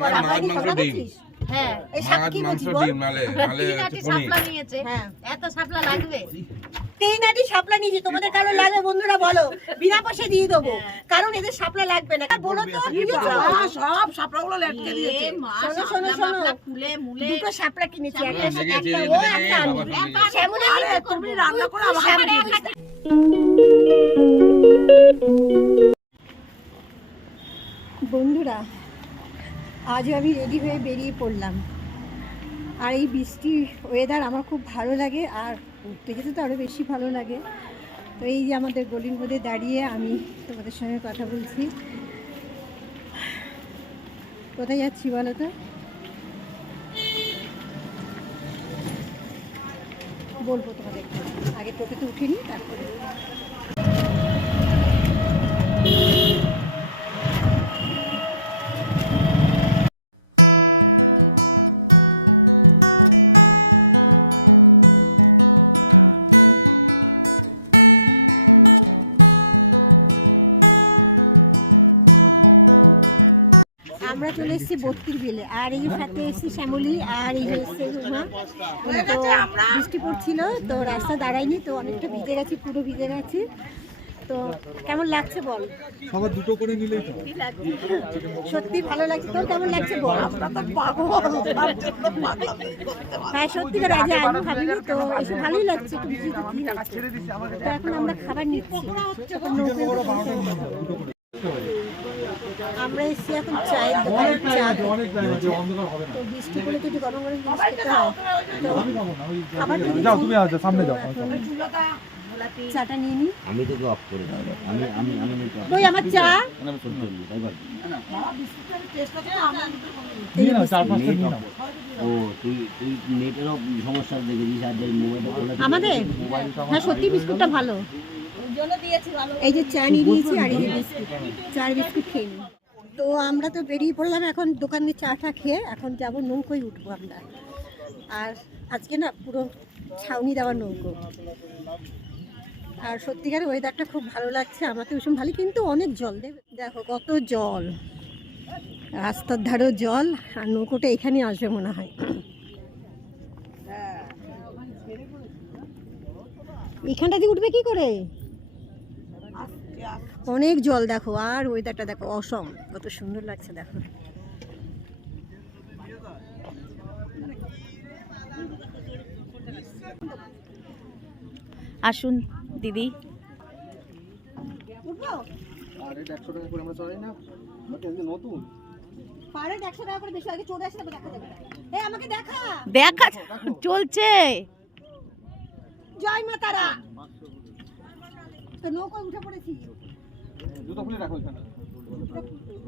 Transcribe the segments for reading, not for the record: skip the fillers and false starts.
আমার মাছ মাংস ডিম। হ্যাঁ এই মাছ মাংস ডিম নালে শাপলা নিয়েছে। হ্যাঁ এত শাপলা লাগবে? 3 আটি শাপলা নিয়েছি, তোমাদের কারো লাগবে বন্ধুরা বলো, বিনা পয়সা দিয়ে দেবো, কারণ এদের শাপলা লাগবে না। বলো তো সব শাপলাগুলো লেটকে দিয়েছে। শোনো শোনো শোনো, ফুলে মুলে দুটো শাপলা কিনেছি, একটা সাথে লেগেছে, একটা ও লেগেছে, একটা আমি। বাবা, একটা শ্যামলী আরে তুমি রান্না করে আবার শাপলা বানিয়ে দিয়েছি। বন্ধুরা আজও আমি রেডি হয়ে বেরিয়ে পড়লাম, আর এই বৃষ্টি ওয়েদার আমার খুব ভালো লাগে, আর ঘুরতে যেতে তো আরও বেশি ভালো লাগে। তো এই যে আমাদের গলির মধ্যে দাঁড়িয়ে আমি তোমাদের সঙ্গে কথা বলছি। কোথায় যাচ্ছি বলো তো? বলবো তোমাদের, আগে টোটোতে উঠে নিই তারপরে। আমরা চলে এসেছি বত্তির বিলে, আর এই সাথে এসেছি শ্যামলী, আর এই এসছে রুমা। তো বৃষ্টি পড়ছিল তো রাস্তা দাঁড়ায়নি, তো অনেকটা ভিজে গেছি, পুরো ভিজে গেছি। তো কেমন লাগছে বল? সবার দুটো করে নিলেই তো সত্যি ভালো লাগছে। তোর কেমন লাগছে বল? হ্যাঁ সত্যিকার আজ আমি ভাবিনি, তো এসে ভালোই লাগছে, একটু ভিজে তো কি হয়েছে। তো এখন আমরা খাবার নিচ্ছি, আমরা এসেছি এখন চায়ের দোকানে চা খেতে। তো বৃষ্টি পড়লে তো একটু গরম গরম জিনিস খেতে হয়, তো খাবার যাও তুমি সামনে যাও। চাটা নিয়ে নি। আমি তো ড্রপ করে আমি আমি আমি ওই আমার চা ও তুই তুই নেটেরও সমস্যা দেখেছিস আর যে মোবাইলটা বলে আমাদের। হ্যাঁ সত্যি বিস্কুটটা ভালো, এই যে চা নিয়ে নিয়েছি, আর এই যে বিস্কুট, চার বিস্কুট খেয়ে নিই। তো আমরা তো বেরিয়ে পড়লাম এখন দোকানে চাটা খেয়ে, এখন যাব নৌকোয় উঠবো আমরা। আর আজকে না পুরো ছাউনি দেওয়ার নৌকো, আর সত্যিকার ওয়েদারটা খুব ভালো লাগছে, আমার তো ভীষণ ভালো। কিন্তু অনেক জল, দেখো কত জল, রাস্তার ধারেও জল, আর নৌকোটা এখানে আসবে মনে হয়। এখানটা দিয়ে উঠবে কি করে? অনেক জল দেখো, আর ওয়েদারটা দেখো অসম, কত সুন্দর লাগছে দেখো। আসুন দিদি। আর এটা 100 টাকা করে আমরা চাই না, বাকি আজকে নতুন পারে 100 টাকা করে বেশি, আগে চলে আসলে দেখা যাবে। এই আমাকে দেখা দেখা চলছে। জয় মা তারা। তো নৌকায় উঠে পড়েছি। জুতো খুলে রাখো এখানে।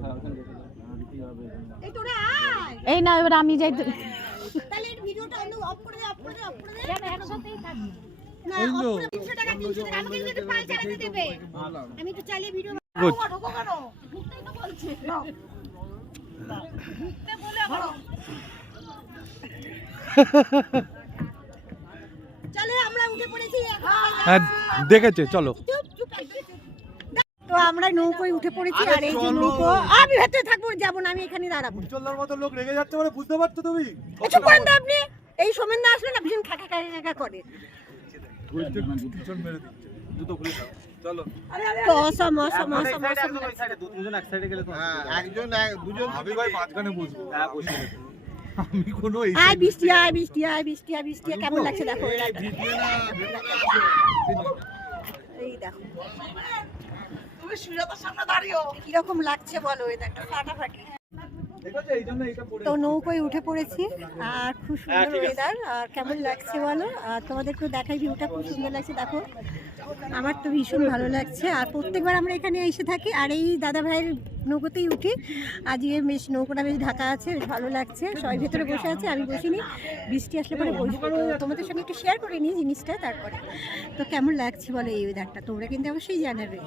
হ্যাঁ ওখানে রেখে দাও। এই তোরা আয়। এই না এবার আমি যাই। তাহলে এই ভিডিওটা অফ করে দে, অফ করে দে, অফ করে দে। একসাথেই থাকবি। না এই তো 200 টাকা 300 টাকা আমাকে যদি পাঁচ টাকা দেবে, আমি তো চালিয়ে ভিডিও ঢোকো কেন? ঢুকতেই তো বলছে। ঢুকতে বলে আবার চলে আমরা উঠে পড়েছি এখন। হ্যাঁ দেখেছে, চলো। চুপ চুপ একদম চুপ। তো আমরা নৌকোয় উঠে পড়েছি, আর এই যে নৌকো, আমি ভেতরে থাকবো, যাবো না, আমি এখানে দাঁড়াবো। চলার মতো লোক রেগে যাচ্ছে মানে বুঝতে পারছো তুমি? চুপ করেন তো আপনি। এই সোমেন না আসলে না ভীষণ খাকা খাকা খাকা করে। জুতো খুলে দাও, চলো। তো অসম অসম অসম অসম লাগছে। দুজন এক সাইডে গেলে তো একজন দুজন ভাবি ভাই মাঝখানে বসবো। হ্যাঁ বসিয়ে দেবো। আমি কোনো আয় বৃষ্টি, আয় বৃষ্টি, আয় বৃষ্টি, আয় বৃষ্টি, কেমন লাগছে দেখো। ভিডিও না ভেতরে আছে। এই দেখো তুমি সুজাতার সামনে দাঁড়িয়েও কিরকম লাগছে বলো, এটা একটা ফাটাফাটি। দেখো এইজন্য এটা পড়ে। তো নৌকোয় উঠে পড়েছি, আর খুব সুন্দর ওয়েদার। আর কেমন লাগছে বলো, আর তোমাদেরকেও দেখাই, ভিউটা খুব সুন্দর লাগছে দেখো। আমার তো ভীষণ ভালো লাগছে, আর প্রত্যেকবার আমরা এখানে এসে থাকি, আর এই দাদা ভাইয়ের নৌকোতেই উঠি। আজকে বেশ নৌকোটা বেশ ঢাকা আছে, বেশ ভালো লাগছে, সবাই ভেতরে বসে আছে, আমি বসিনি। বৃষ্টি আসলে পরে বসবো, তোমাদের সঙ্গে একটু শেয়ার করে নিই জিনিসটা তারপরে। তো কেমন লাগছে বলো এই ওয়েদারটা, তোমরা কিন্তু অবশ্যই জানাবে।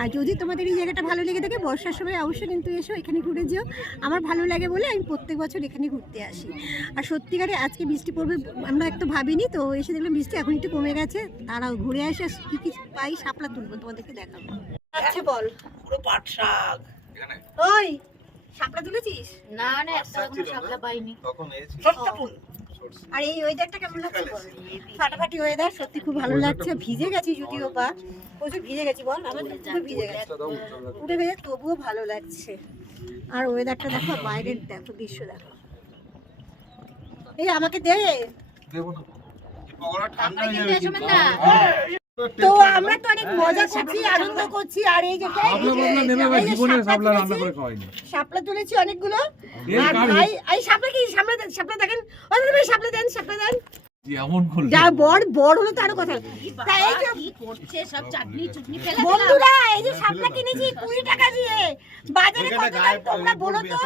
আর যদি তোমাদের এই জায়গাটা ভালো লেগে থাকে, বর্ষার সময় অবশ্যই কিন্তু এসো, এখানে ঘুরে যেও। আমার ভালো লাগে বলে আমি প্রত্যেক বছর এখানে ঘুরতে আসি। আর সত্যিকারে আজকে বৃষ্টি পড়বে আমরা একটু ভাবিনি, তো এসে দেখলাম বৃষ্টি এখন একটু কমে গেছে। তারাও ঘুরে আসে, কী কী পাই শাপলা তুলবো তোমাদেরকে দেখাবো। আচ্ছা বল, পুরো পাট শাক। ওই শাপলা তুলেছিস? না না, একটা এখনো শাপলা পাইনি। তখন এসেছি সবটা ফুল। আর এই ওয়েদারটা কেমন লাগছে বল? ফাটাফাটি ওয়েদার, সত্যি খুব ভালো লাগছে। ভিজে গেছি যদিও বা প্রচুর ভিজে গেছি বল, আমার তো পুরো ভিজে গেছে, পুরো ভিজে, তবুও ভালো লাগছে। আর ওয়েদারটা দেখো, বাইরের দেখো, দৃশ্য দেখো। এই আমাকে দে। দেবো না এই পকোড়া ঠান্ডা তারপরে হয়ে কিন্তু যাবে এসবেন না। তো আমরা তো অনেক মজা করছি, আনন্দ করছি। আর এই যে শাপলা তুলেছি অনেকগুলো। আর ভাই এই শাপলা কি, শাপলা দেখেন, শাপলা দেন, শাপলা দেন। যা বড় হলে তো আরো কথা। তাই এই যে কি করছে সব, চাটনি চুটনি ফেলে দিলাম। বন্ধুরা, এই যে শাপলা কিনেছি 20 টাকা দিয়ে, বাজারে ওইখানে কত গায়ে দাম তোমরা বলো তো?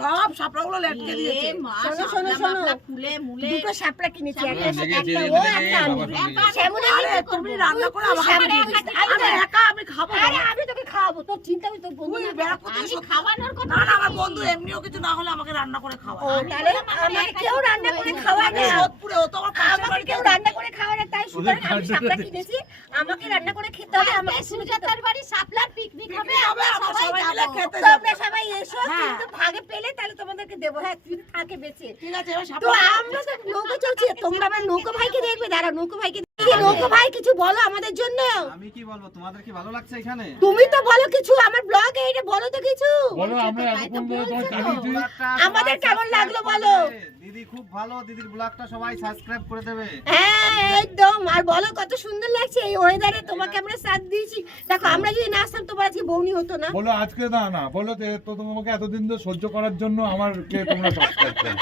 সব শাপলাগুলো লেটকে এ দিয়েছে। মা, শোনো, শাপলা শোনো। মাপলা ফুলে মুলে। দুটো শাপলা কিনেছি, একটা লেগেছে, ও একটা আমি। বাবা শ্যামলা, আরে তুমি রান্না করে আমার শাপলা হাতে দিয়েছো। আমি একা আমি খাবো না। আরে আমি তোকে খাওয়াবো, তোর চিন্তা আমি তোর বন্ধু তুই না। বেড়া কোথায় আমি সব- খাওয়ানোর কথা না না, আমার বলিনি। বন্ধু এমনিও কিছু না হলে আমাকে রান্না করে খাওয়া। ও তাহলে আমাকে কেউ রান্না করে খাওয়ায় না। সোদপুরে ও তো আমার পাশের আমাকে বাড়িতে কেউ রান্না করে খাওয়ায় না, তাই সুতরাং আমি শাপলা কিনেছি, আমাকে রান্না করে খেতে হবে। আমাকে সুজাতার বাড়ি শাপলার পিকনিক হবে, হবে, আমরা আমরা সবাই সবাই মিলে যাবো। খেতে তোমরা সবাই এসো, হ্যাঁ। কিন্তু ভাগে পেলে তাহলে তোমাদেরকে দেবো। হ্যাঁ, তুই থাকে বেঁচে। ঠিক আছে, এবার তো শাপলা আমরা তো নৌকো চলছে, তোমরা আমার নৌকো ভাইকে দেখবে। দাঁড়াও, নৌকো ভাইকে দেখবে। নৌকো ভাই কিছু বলো আমাদের জন্য। আমি কি বলবো, তোমাদের কি ভালো লাগছে এখানে? তুমি তো বলো কিছু, আমার ব্লগে এটা বলো তো কিছু। বলো, আমরা এতক্ষণ ধরে তোমার চালিয়েছি। আমাদের কেমন লাগলো বলো? দিদি খুব ভালো, দিদির ব্লগটা সবাই সাবস্ক্রাইব করে দেবে। হ্যাঁ একদম। আর বলো কত সুন্দর লাগছে এই ওয়েদারে, তোমাকে আমরা সাথ দিয়েছি। দেখো, আমরা যদি না আসতাম তোমার আজকে বউনি হতো না। বলো আজকে না বলো তো তোমাকে এতদিন ধরে সহ্য করার জন্য আমার কে তোমরা সাবস্ক্রাইব করো।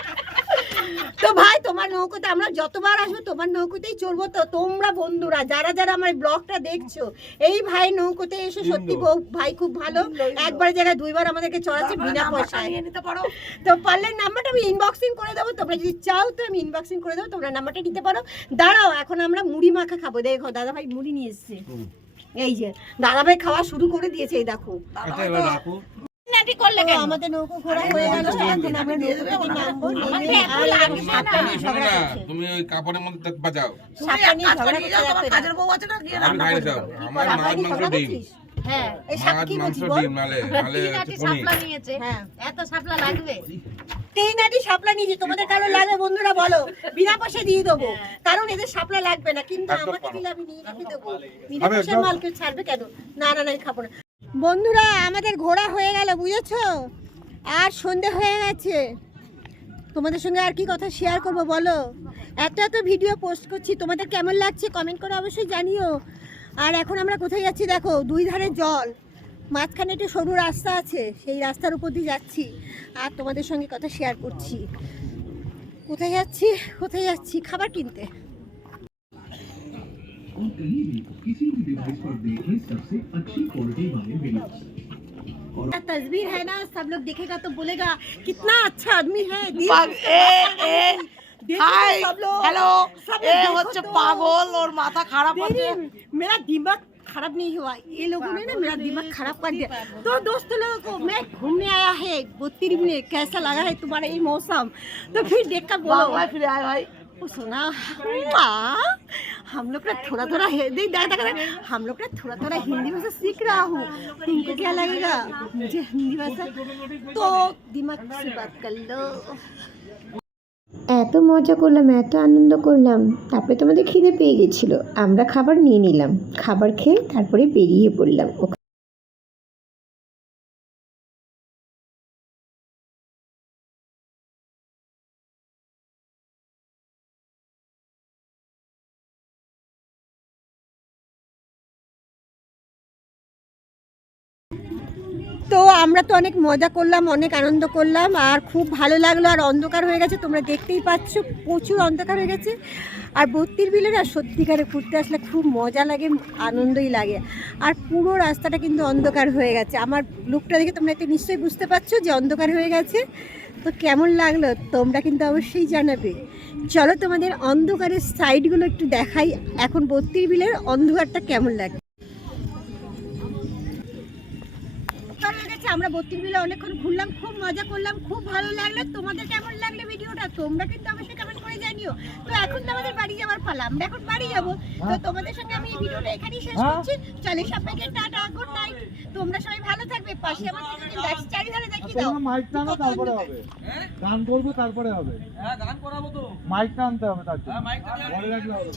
তো ভাই, তোমার নৌকোতে আমরা যতবার আসবো তোমার নৌকোতেই চড়বো। তো তোমরা বন্ধুরা যারা যারা আমার ব্লগটা দেখছো, এই ভাই নৌকোতে এসে সত্যি ভাই খুব ভালো। একবার জায়গায় দুইবার আমাদেরকে চড়াচ্ছে বিনা পয়সায়। নিয়ে নিতে পারো। তো পারলে নাম্বারটা আমি ইনবক্সিং করে দেবো, তোমরা যদি চাও তো আমি ইনবক্সিং করে দেবো, তোমরা নাম্বারটা নিতে পারো। দাঁড়াও, এখন আমরা মুড়ি মাখা খাবো। দেখো দাদা ভাই মুড়ি নিয়ে এসেছে, এই যে দাদা ভাই খাওয়া শুরু করে দিয়েছে, এই দেখো। আচ্ছা এবার রাখো। নাটি করলে কেন? আমাদের নৌকো ঘোরা হয়ে গেল, এখন আমরা দিয়ে দেবো নামবো। আমাকে নেমে এত আর লাগবে এখন না। শাপলা নিয়ে শোনো ঝগড়া না, করছে। তুমি ওই কাপড়ের মধ্যে বাজাও। তুমি শাপলা এক নিয়ে কাজ করে ঝগড়া নিয়ে যাও, তোমার করছে। কাজের বউ আছে না, গিয়ে আমি রান্না বাইরে করে যাও, দাও। আমার মাছ মাংস ডিম, হ্যাঁ, এই শাপ মাছ কি মাংস বলছিস বল? ডিম নালে তিন পনির। শাপলা নিয়েছে। হ্যাঁ। এত শাপলা লাগবে? 3 আটি শাপলা নিয়েছি, তোমাদের কারো লাগবে বন্ধুরা বলো, বিনা পয়সা দিয়ে দেবো। কারণ এদের শাপলা লাগবে না, কিন্তু আমাকে দিলে আমি নিয়ে রেখে দেবো। বিনা পয়সার মাল কেউ ছাড়বে কেন? না না না, খাবো না। বন্ধুরা, আমাদের ঘোরা হয়ে গেল, বুঝেছো? আর সন্ধে হয়ে গেছে। তোমাদের সঙ্গে আর কি কথা শেয়ার করবো বলো? এত ভিডিও পোস্ট করছি, তোমাদের কেমন লাগছে কমেন্ট করে অবশ্যই জানিও। আর এখন আমরা কোথায় যাচ্ছি দেখো, দুই ধারে জল, মাঝখানে একটা সরু রাস্তা আছে, সেই রাস্তার উপর দিয়ে যাচ্ছি আর তোমাদের সঙ্গে কথা শেয়ার করছি। কোথায় যাচ্ছি? খাবার কিনতে। और कहीं भी किसी भी डिवाइस पर देखें सबसे अच्छी क्वालिटी वाले मिनट्स। तस्वीर है ना, सब लोग देखेगा तो बोलेगा कितना अच्छा आदमी है। देखो तो হাই, सब लोग, হ্যালো, सब এ लोग देखो হচ্ছে तो। পাগল, ওর মাথা খারাপ আছে। मेरा दिमाग खराब नहीं हुआ, ये लोगों ने ना मेरा दिमाग खराब कर दिया। तो दोस्तों लोगों को मैं घूमने आया है बोतीरी में, कैसा लगा है तुम्हारा ये मौसम? तो फिर देख कर बोलो। বাংলায় ফিরে আয় ভাই। वो सुना हम लोग ना थोड़ा हम लोग ना थोड़ा हिंदी भाषा सीख रहा हूँ। तुमको क्या लगेगा मुझे हिंदी भाषा? तो दिमाग से बात कर लो। এত মজা করলাম, এত আনন্দ করলাম, তারপরে তোমাদের খিদে পেয়ে গেছিলো, আমরা খাবার নিয়ে নিলাম, খাবার খেয়ে তারপরে বেরিয়ে পড়লাম। তো আমরা তো অনেক মজা করলাম, অনেক আনন্দ করলাম, আর খুব ভালো লাগলো। আর অন্ধকার হয়ে গেছে, তোমরা দেখতেই পাচ্ছ, প্রচুর অন্ধকার হয়ে গেছে। আর বত্তির বিলে না সত্যিকারে ঘুরতে আসলে খুব মজা লাগে, আনন্দই লাগে। আর পুরো রাস্তাটা কিন্তু অন্ধকার হয়ে গেছে। আমার লুকটা দেখে তোমরা একটু নিশ্চয়ই বুঝতে পারছো যে অন্ধকার হয়ে গেছে। তো কেমন লাগলো তোমরা কিন্তু অবশ্যই জানাবে। চলো তোমাদের অন্ধকারের সাইডগুলো একটু দেখাই, এখন বত্তির বিলের অন্ধকারটা কেমন লাগে। আমরা 32 মিলে অনেকক্ষণ ঘুরলাম, খুব মজা করলাম, খুব ভালো লাগলো। তোমাদের কেমন লাগলো ভিডিওটা তোমরা কিন্তু অবশ্যই কমেন্ট করে জানিও। তো এখন তো আমাদের বাড়ি যাওয়ার পালা, আমরা এখন বাড়ি যাব। তো তোমাদের সঙ্গে আমি এই ভিডিওটা এখানেই শেষ করছি। চলে সবাইকে টাটা, গুড নাইট। তোমরা সবাই ভালো থাকবে। পাশে আমাদের যদি গাছ চারিধারে দেখিয়ে দাও। মাইক টানো তারপরে হবে, গান করবো তারপরে হবে। গান করাবো তো, মাইক টানতে হবে তার জন্য, বলে রাখলে হবে।